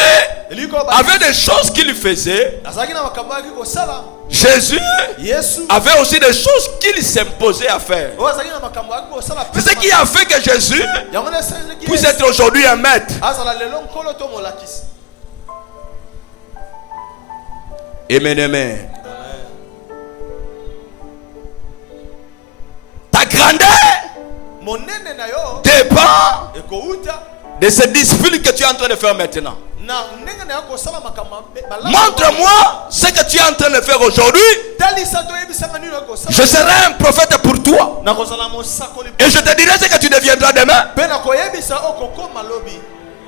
elingi koloba avait des choses qu'il faisait. azalaki na makambo ayaki kosala. Jésus yesu avait aussi des choses qu'il s'imposait à faire. oyo azalaki na makambo ayaki kosala mpe C'est ce qui a fait que Jésus yango nde esalaki puisse Yesu être aujourd'hui un maître. azala lelo nkolo to molakisi. Amen, amen. Ta grandeur monene na yo dépend ekouta de ces disciplines que tu es en train de faire maintenant. na ndenge na yo kosala makambo malamu. Montre-moi ce que tu es en train de faire aujourd'hui. talisa toyebisanga nini okosala. Je serai un prophète pour toi. nakozala mosakoli Et je te dirai ce que tu deviendras demain. mpe nakoyebisa okokoma lobi.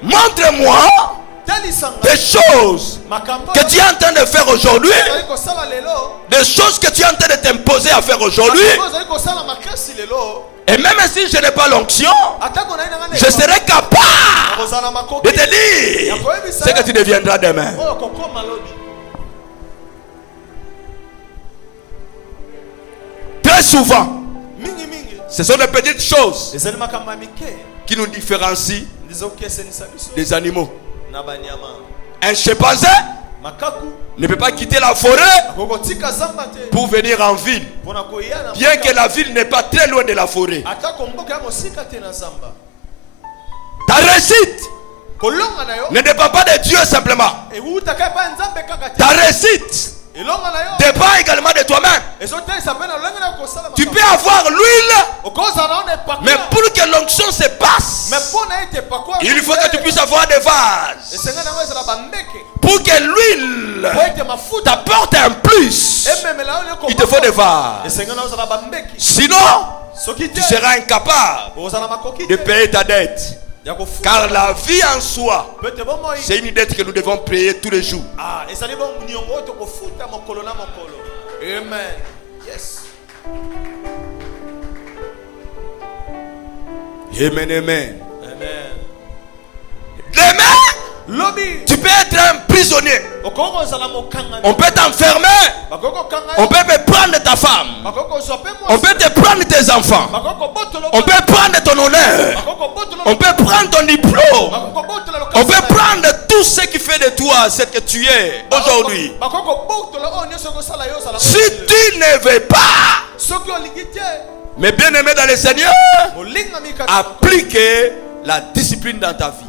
Montre-moi talisanga des choses makambo que tu es en train de faire aujourd'hui. ozali kosala lelo Des choses que tu es en train de t'imposer à faire aujourd'hui. makambo ozali kosala makasi lelo Et même si je n'ai pas l'onction, atako na ye nanga je serai capable nakozala de makoki te dire ce que tu deviendras demain. oyo okokoma lobi. Très souvent, mingi ce sont des petites choses ezali makambo ya mike qui nous différencient ndizokesenisa biso des animaux. na banyama. Un chimpanzé makaku ne peut pas quitter la forêt akokotika zamba te pour venir en ville, mpona koya na bien que la ville n'est pas très loin de la forêt. atako mboka ya mosika te na zamba. Ta réussite kolonga na yo ne dépend pas de Dieu simplement. ewutaka epai ya nzambe kaka te. Ta réussite elonga na yo dépend également de toi-même. ezotalisa mpe na lolenge na kosala Tu peux avoir l'huile, okozala na ona epakwa mais pour que l'onction se passe, me mpona ete epakwa il faut que tu puisses avoir des vases esenga nango ezala bambeke pour Pour que l'huile t'apporte un plus, il te faut des vases. Sinon, tu seras incapable de payer ta dette. Car la vie en soi, c'est une dette que nous devons payer tous les jours. Amen. Yes. Amen, amen. Amen. Demain, tu peux être un prisonnier. On peut t'enfermer. On peut te prendre ta femme. On peut te prendre tes enfants. On peut prendre ton honneur. On peut prendre ton diplôme. On peut prendre tout ce qui fait de toi ce que tu es aujourd'hui. Si tu ne veux pas, mais bien aimé dans le Seigneur, appliquer la discipline dans ta vie.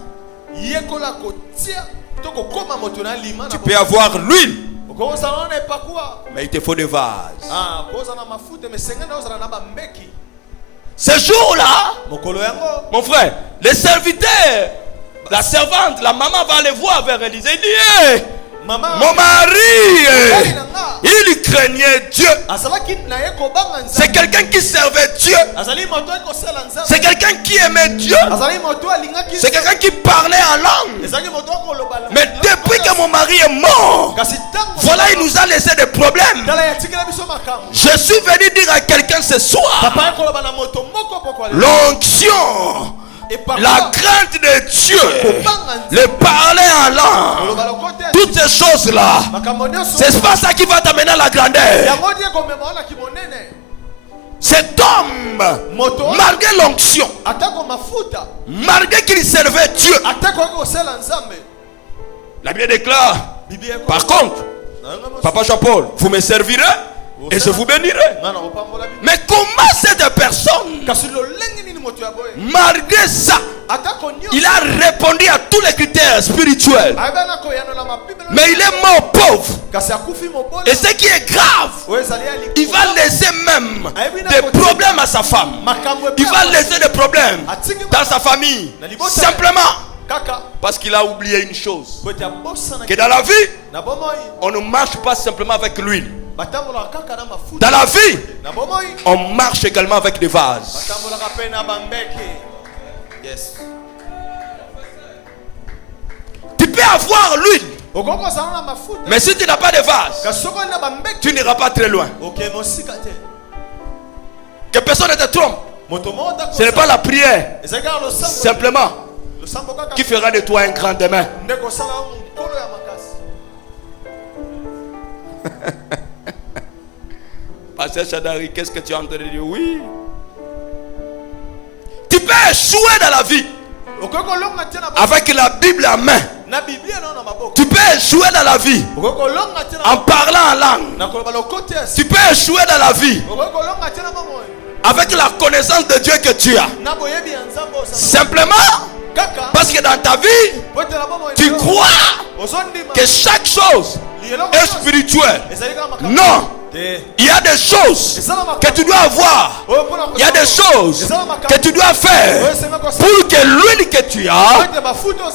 Tu peux avoir l'huile, mais il te faut des vases. Ce jour-là, mon frère, les serviteurs, la servante, la maman va aller voir vers Élisée. Il dit, hey, mon mari, il craignait Dieu. C'est quelqu'un qui servait Dieu. C'est quelqu'un qui aimait Dieu. C'est quelqu'un qui parlait en langue. Mais depuis que mon mari est mort, voilà, il nous a laissé des problèmes. Je suis venu dire à quelqu'un ce soir, l'onction, la crainte de Dieu, le parler en langue, toutes ces choses-là, c'est pas ça qui va t'amener à la grandeur. Cet homme, malgré l'onction, malgré qu'il servait Dieu, la Bible déclare, par contre, Papa Jean-Paul, vous me servirez et je vous bénirai. Mais comment cette personne, malgré ça, il a répondu à tous les critères spirituels, mais il est mort pauvre? Et ce qui est grave, il va laisser même des problèmes à sa femme. Il va laisser des problèmes dans sa famille, simplement parce qu'il a oublié une chose, que dans la vie, on ne marche pas simplement avec l'huile. Dans la vie, on marche également avec des vases. Yes. Tu peux avoir l'huile, mais si tu n'as pas de vase, tu n'iras pas très loin. Que personne ne te trompe. Ce n'est pas la prière simplement qui fera de toi un grand demain. Pasteur Chadari, qu'est-ce que tu es en train de dire? Oui. Tu peux échouer dans la vie avec la Bible en main. Tu peux échouer dans la vie en parlant en langue. Tu peux échouer dans la vie avec la connaissance de Dieu que tu as. Simplement parce que dans ta vie, tu crois que chaque chose est spirituelle. Non. Il y a des choses que tu dois avoir. Il y a des choses que tu dois faire pour que l'huile que tu as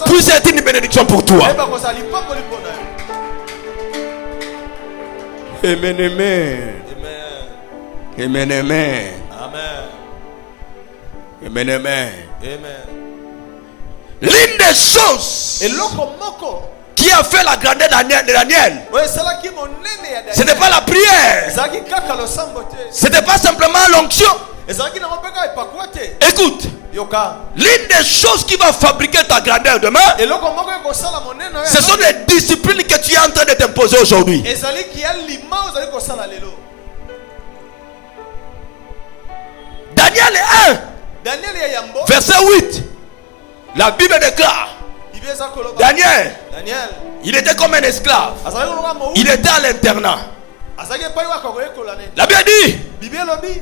puisse être une bénédiction pour toi. Amen, amen. Amen, amen. Amen, amen. L'une des choses qui a fait la grandeur de Daniel, ce n'était pas la prière, ce n'était pas simplement l'onction. Écoute, l'une des choses qui va fabriquer ta grandeur demain, ce sont les disciplines que tu es en train de t'imposer aujourd'hui. Daniel 1, verset 8, la Bible déclare, Daniel, il était comme un esclave. Il était à l'internat. La Bible dit,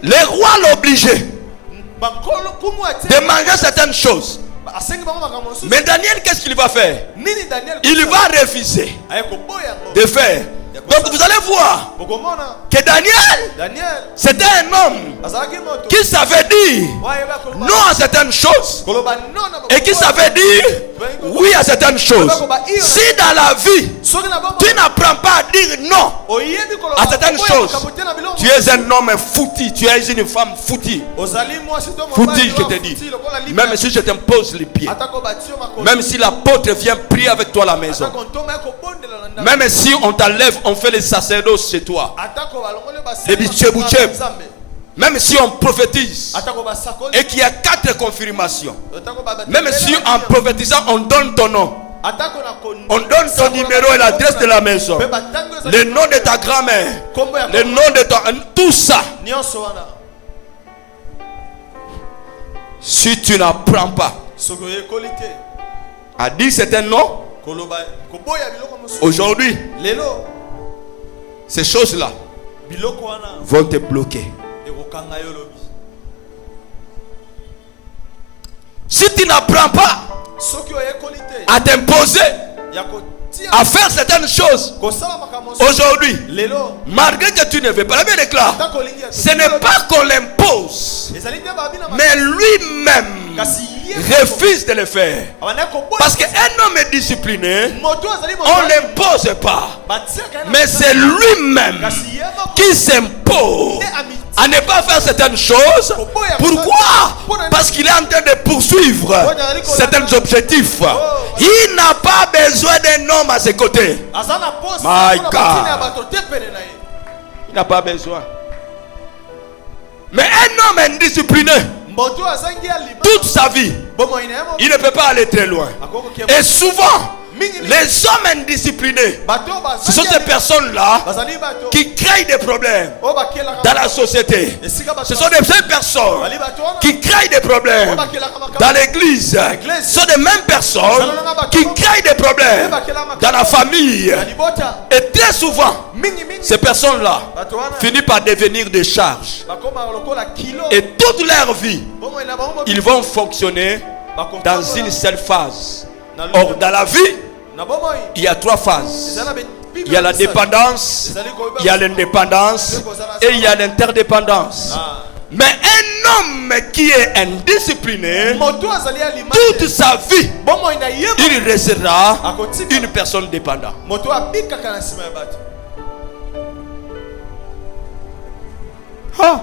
les rois l'obligeaient de manger certaines choses. Mais Daniel, qu'est-ce qu'il va faire? Il va refuser de faire. Donc vous allez voir Bokomona. que Daniel, Daniel. c'était un homme Azalaki moto. qui savait dire Wayeba koloba. non à certaines choses Koloba non na et qui savait dire oui à certaines choses. Si dans la vie, Soki na bomba. tu n'apprends pas à dire non Oyebi koloba. à certaines Oyebi choses, kapote na bilongo. tu es un homme foutu, tu es une femme foutue. Ozali mwasi to mobali. Foutu, je te dis. Même si je t'impose les pieds, Atako batio makolo. même si l'apôtre vient prier avec toi à la maison, Atako ntoma ko bondela na ndako. même si on t'enlève, on fait les sacerdoces chez toi, Atako balongole basi. les bicheboucheb, même si on prophétise Atako basakoli. et qu'il y a 4 confirmations, Atako baba. même si en prophétisant on donne ton nom, Atako na kon. on donne ton numéro et l'adresse de la maison, le nom de ta grand-mère, le nom de ton... tout ça. Nyonso wana. Si tu n'apprends pas Soko yekolite. à dire c'est un nom, Koloba koboya biloko mosu. aujourd'hui, Lelo ces choses-là biloko wana vont te bloquer. ekokanga yo lobi. Si tu n'apprends pas Soki oyekolite. à t'imposer, Ya kotia. à faire certaines choses, Kosala makambo. aujourd'hui, Lelo. malgré que tu ne veux pas, la Bible déclare, Atako lingi. ce n'est pas qu'on l'impose, Ezali te babina. mais lui-même Kasi ye. refuse de le faire. Abana koboya. Parce qu'un homme est discipliné, Moto azali moto. on ne l'impose pas, mais c'est lui-même Kasi ye moko. qui s'impose Te amitié. à ne pas faire certaines choses. Pourquoi? Parce qu'il est en train de poursuivre certains objectifs. Il n'a pas besoin d'un homme à ses côtés. Azana poste. My Mpona God. batini ya bato te pene na ye. Il n'a pas besoin. Mais un homme indiscipliné, Moto azangi alima. toute sa vie, Bomo ina yemo. il ne peut pas aller très loin. Akoko ke. Et souvent, les hommes indisciplinés, Bato ce sont ces personnes-là Bazali bato. qui créent des problèmes O bakela. dans la société. Ce sont des mêmes personnes Bali bato wana. qui créent des problèmes dans l'église. Ce sont des mêmes personnes qui créent des problèmes dans la famille. Libota. Et très souvent, Mingi mingi. ces personnes-là Bato wana. finissent par devenir des charges. Bakoma lokola kilo. Et toute leur vie, Bomo ina bango. ils vont fonctionner dans une seule phase. Or, dans la vie, Na bomo yi. il y a 3 phases. Il y a la dépendance, il y a l'indépendance et il y a l'interdépendance. Mais un homme qui est indiscipliné, Moto azali alima. toute sa vie, Bomo ina yemo. il restera Akotika. une personne dépendante. Moto abika kana sima ya bato. Ah.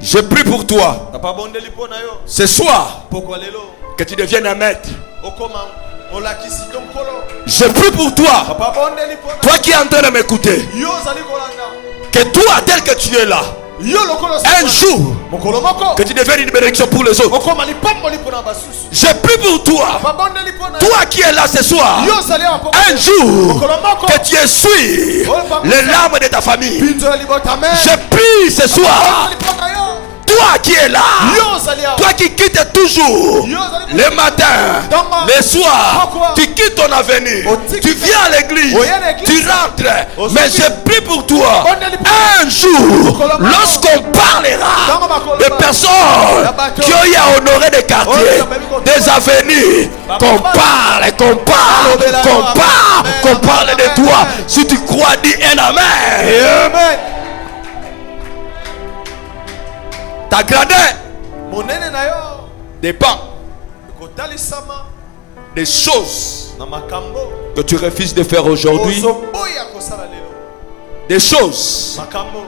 Je prie pour toi Papa bondeli pona yo. ce soir Poko lelo. que tu deviennes un maître. Okoma. Molakisi ton kolo. Je prie pour toi, Papa bondeli pona. toi qui es en train de m'écouter, Yo zali kolanda. que toi tel que tu es là, Yo lokolo. un jour, Mokolo moko. que tu deviennes une bénédiction pour les autres. Okoma lipambo lipona basusu. Je prie pour toi, Papa bondeli pona. toi qui es là ce soir, Yo zali apoko. un jour, Mokolo moko. que tu essuies les larmes de ta famille. Pinzo libota men. Je prie ce soir, toi qui es là, Yo zali apoko. toi qui quittes toujours le matin, le soir, tu quittes ton avenir, tu viens à l'église, tu rentres, mais je prie pour toi, un jour, lorsqu'on parlera de personnes qui ont eu à honorer des quartiers, des avenirs, qu'on parle de toi, si tu crois, dis un amen. Amen. Ta grandeur Monene na yo. dépend Kotalisama des choses na makambo. que tu refuses de faire aujourd'hui, Ozoboya kosala lelo. des choses Makambo.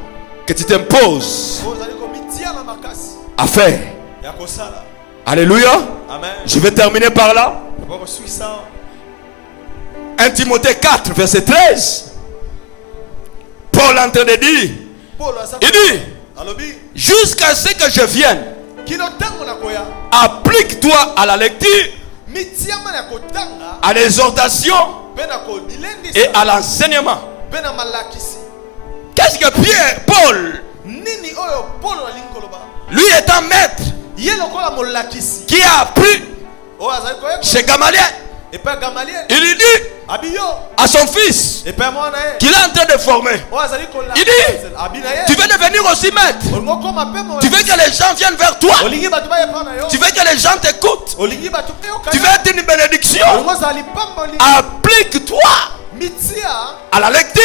que tu t'imposes Ozali komitia na makasi. à faire. Ya kosala. Alléluia. Amen. Je vais terminer par là. Papa ko suisa. 1 Timothée 4, verset 13. Paul est en train de dire, Polo asa. il dit, Alobi. jusqu'à ce que je vienne, Kino tango na koya. applique-toi à la lecture, Mitia mana kotanga. à l'exhortation Pena ko dilendisa. et à l'enseignement. Pena malakisi. Qu'est-ce que Pierre, Paul, Nini oyo polo alingi koloba. lui étant maître, Ye lokola molakisi. qui a appris O azali koyeba. chez Gamaliel, Et pas Gamaliel. il lui dit Abiyo. à son fils Et pas moi na ye. qu'il est en train de former, O azali kola. il dit, Abina ye. tu veux devenir aussi maître, Olingo koma pe mo. tu veux que les gens viennent vers toi, Olingi batu ba ye pa na yo. tu veux que les gens t'écoutent, Olingi batu pe o tu veux kana. être une bénédiction, Olingo zali pambo li. applique-toi à la lecture.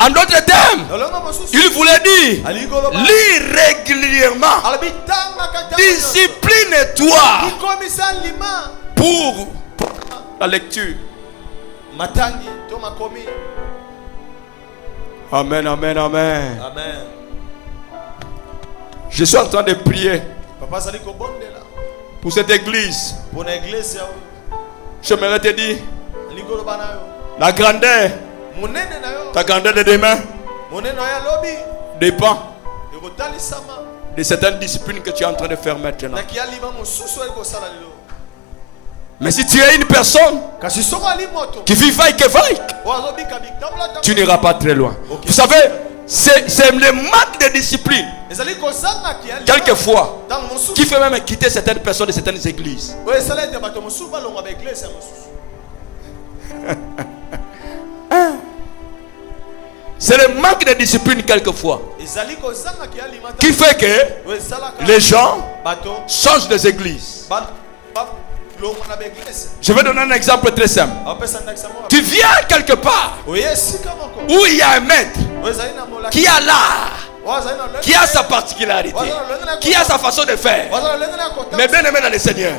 En d'autres termes, il voulait dire, lis régulièrement, discipline-toi pour la lecture. Amen, amen, amen. Je suis en train de prier pour cette église. J'aimerais te dire, la grandeur, ta grandeur de demain dépend de certaines disciplines que tu es en train de faire maintenant. Mais si tu es une personne qui vit vaille que vaille, tu n'iras pas très loin. Vous savez, c'est le manque de discipline, quelquefois, qui fait même quitter certaines personnes de certaines églises. C'est le manque de discipline quelquefois qui fait que les gens changent des églises. Je vais donner un exemple très simple. Tu viens quelque part où il y a un maître qui a l'art, qui a sa particularité, qui a sa façon de faire. Mais bien aimé dans le Seigneur,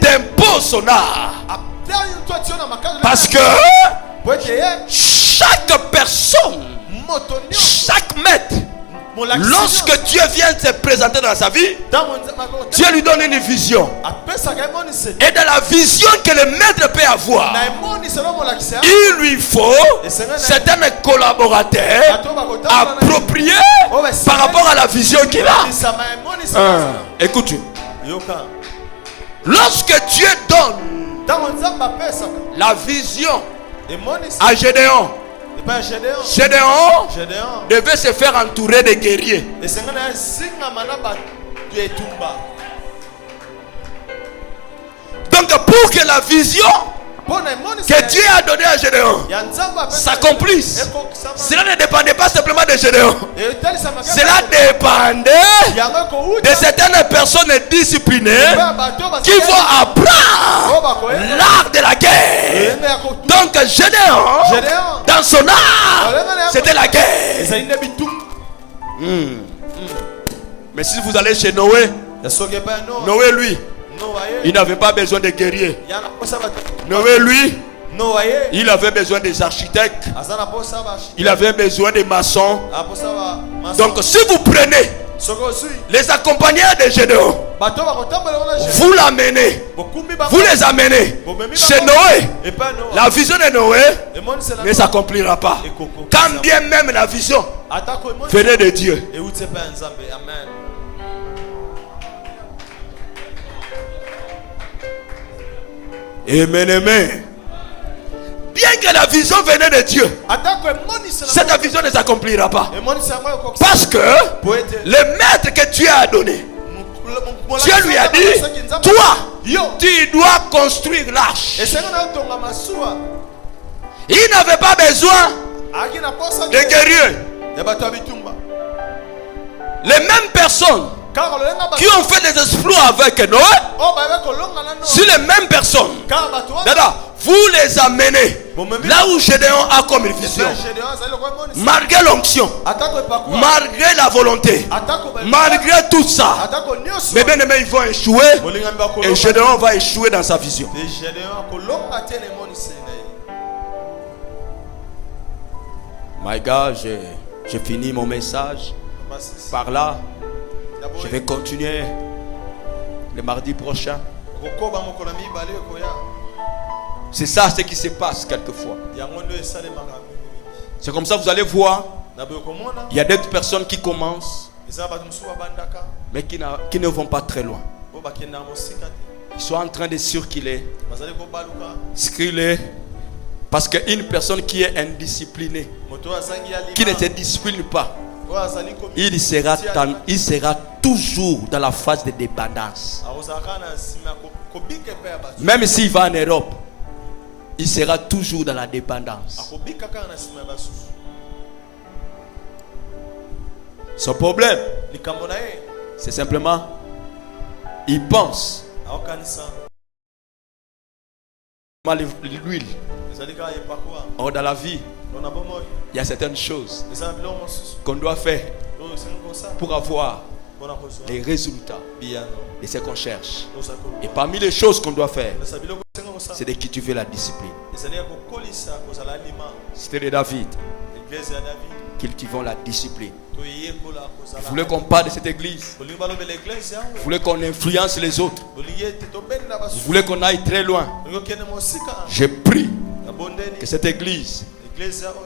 t'impose son art. Parce que chaque personne, chaque maître, lorsque Dieu vient se présenter dans sa vie, Dieu lui donne une vision. Et dans la vision que le maître peut avoir, il lui faut certains collaborateurs appropriés par rapport à la vision qu'il a. Écoute, lorsque Dieu donne la vision à Gédéon, Gédéon devait se faire entourer de guerriers. Donc pour que la vision que Dieu a donnée à Gédéon s'accomplisse, cela ne dépendait pas simplement de Gédéon. Cela dépendait de certaines personnes disciplinées qui vont apprendre l'art de la guerre. Donc Gédéon, dans son art, c'était la guerre. Mais si vous allez chez Noé, Noé lui, il n'avait pas besoin de guerriers. Noé lui, il avait besoin des architectes. Il avait besoin des maçons. Donc si vous prenez les accompagnants de Gédéon, vous l'amenez, vous les amenez chez Noé, la vision de Noé ne s'accomplira pas. Quand bien même la vision venait de Dieu. Amen, amen. Bien que la vision venait de Dieu, cette vision ne s'accomplira pas. Parce que le maître que Dieu a donné, Dieu lui a dit, toi, tu dois construire l'arche. Il n'avait pas besoin de guerriers. Les mêmes personnes qui ont fait des exploits avec Noé, si les mêmes personnes, vous les amenez là où Gédéon a comme vision, malgré l'onction, malgré la volonté, malgré tout ça, mais bien aimés, ils vont échouer et Gédéon va échouer dans sa vision. My God, j'ai fini mon message par là. Je vais continuer le mardi prochain. C'est ça ce qui se passe quelquefois. C'est comme ça vous allez voir. Il y a d'autres personnes qui commencent, mais qui ne vont pas très loin. Ils sont en train de circuler. Parce qu'une personne qui est indisciplinée, qui ne se discipline pas, il sera toujours dans la phase de dépendance. Même s'il va en Europe, il sera toujours dans la dépendance. Son problème, c'est simplement, il pense L'huile. Or, dans la vie, il y a certaines choses qu'on doit faire pour avoir les résultats de ce qu'on cherche. Et parmi les choses qu'on doit faire, c'est de cultiver la discipline. C'était de David. Cultivons la discipline. Vous voulez qu'on parle de cette église? Vous voulez qu'on influence les autres? Vous voulez qu'on aille très loin? Je prie que cette église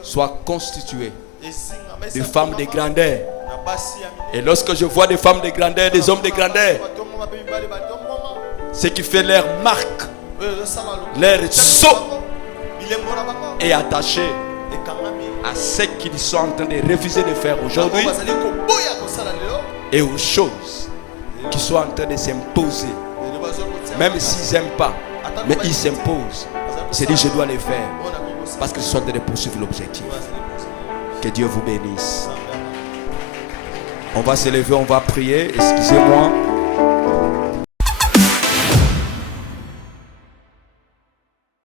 soit constituée de femmes de grandeur. Et lorsque je vois des femmes de grandeur, des hommes de grandeur, ce qui fait leur marque, leur sceau est attaché à ce qu'ils sont en train de refuser de faire aujourd'hui et aux choses qui sont en train de s'imposer. Même s'ils n'aiment pas, mais ils s'imposent. Ils se disent je dois les faire parce qu'ils sont en train de poursuivre l'objectif. Que Dieu vous bénisse. On va se lever, on va prier. Excusez-moi.